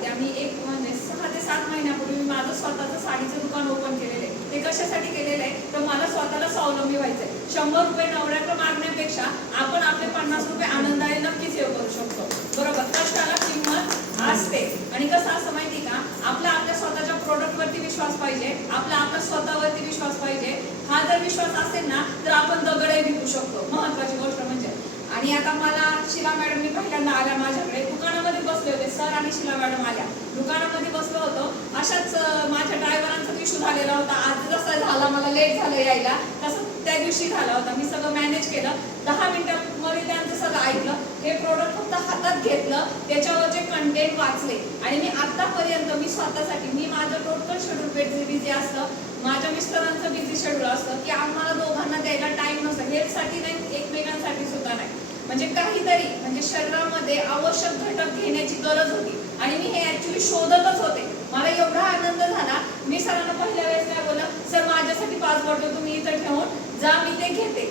सध्या मी एक म्हणजे 6 ते 7 महिन्यापूर्वी मी माझं स्वतःचं साडीचं दुकान ओपन केलेलं आहे. ते कशासाठी केलेलं आहे तर मला स्वतःला स्वावलंबी व्हायचंय. 100 रुपये नवऱ्याकडे मागण्यापेक्षा आपण आपले 50 रुपये आनंदाने नक्कीच सेव्ह करू शकतो. बरोबर, कष्टाला किंमत असते. आणि कसं असं माहिती का, आपल्या स्वतःच्या प्रोडक्टवरती विश्वास पाहिजे, आपला स्वतःवरती विश्वास पाहिजे. हा जर विश्वास असेल ना तर आपण दगडही विकू शकतो. महत्वाची गोष्ट म्हणजे. आणि आता मला शिला मॅडमनी पहिल्यांदा आल्या माझ्याकडे, दुकानामध्ये बसले होते सर आणि शिला मॅडम आल्या. दुकानामध्ये बसलो होतो, अशाच माझ्या ड्रायव्हरांचा इश्यू झालेला होता. आज जसा झाला मला लेट झालं यायला तसं त्या दिवशी झाला होता. मी सगळं मॅनेज केलं. 10 मिनिटांमध्ये त्यांचं सगळं ऐकलं. हे प्रोडक्ट फक्त हातात घेतलं, त्याच्यावरचे कंटेंट वाचले आणि मी आतापर्यंत मी स्वतःसाठी मी माझं टोटल शेड्यूल बिझी असतं, माझ्या मिस्टरांचं बिझी शेड्यूल असतं की आम्हाला दोघांना द्यायला टाइम नसतो. हेल्थसाठी नाही, एकमेकांसाठी सुद्धा नाही. म्हणजे काहीतरी म्हणजे शरीरामध्ये आवश्यक घटक घेण्याची गरज होती आणि मी हे ऍक्च्युली शोधतच होते. मला एवढा आनंद झाला. मी सरांना पहिल्या वेळेस काय बोललं, सर माझ्यासाठी 5 बॉटल तुम्ही इथं ठेवून जा, मी ते घेते.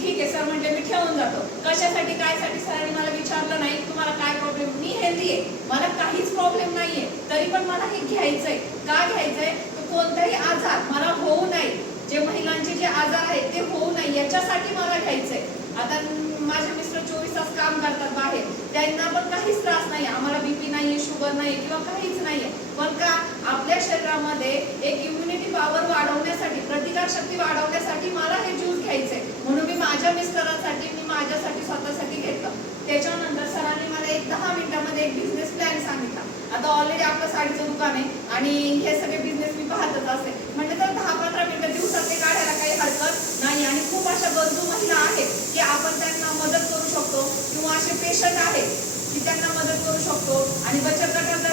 ठीक आहे सर म्हटले, मी ठेवून जातो. कशासाठी कायसाठी सरांनी मला विचारलं नाही तुम्हाला काय प्रॉब्लेम. मी हेल्दी आहे, मला काहीच प्रॉब्लेम नाहीये, तरी पण मला हे घ्यायचंय. का घ्यायचंय तर कोणताही आजार मला होऊ नये, जे महिलांचे जे आजार आहेत ते होऊ नये याच्यासाठी मला घ्यायचंय. आता माझे मिस्टर 24 तास काम करतात बाहेर, त्यांना पण काहीच त्रास नाही. आम्हाला बीपी नाहीये, शुगर नाहीये किंवा काहीच नाहीये. पण का आपल्या शरीरामध्ये एक इम्युनिटी पॉवर वाढवण्यासाठी, प्रतिकार शक्ती वाढवण्यासाठी मला हे ज्यूस घ्यायचंय. म्हणून मी माझ्या मिस्टरांसाठी, मी माझ्यासाठी स्वतःसाठी घेतलं. त्याच्यानंतर सरांनी मला एक 10 मिनिटांमध्ये एक बिझनेस प्लॅन सांगितला. आता ऑलरेडी आपलं साडीचं दुकान आहे आणि हे सगळे बिझनेस मी पाहतच असते. म्हणजे तर 10-15 मिनिटं दिवसात ते काढायला काही हरकत नाही. आणि खूप अशा गरजू महिला आहेत की आपण त्यांना मदत करू शकतो किंवा असे पेशंट आहेत की त्यांना मदत करू शकतो. आणि बचत गटात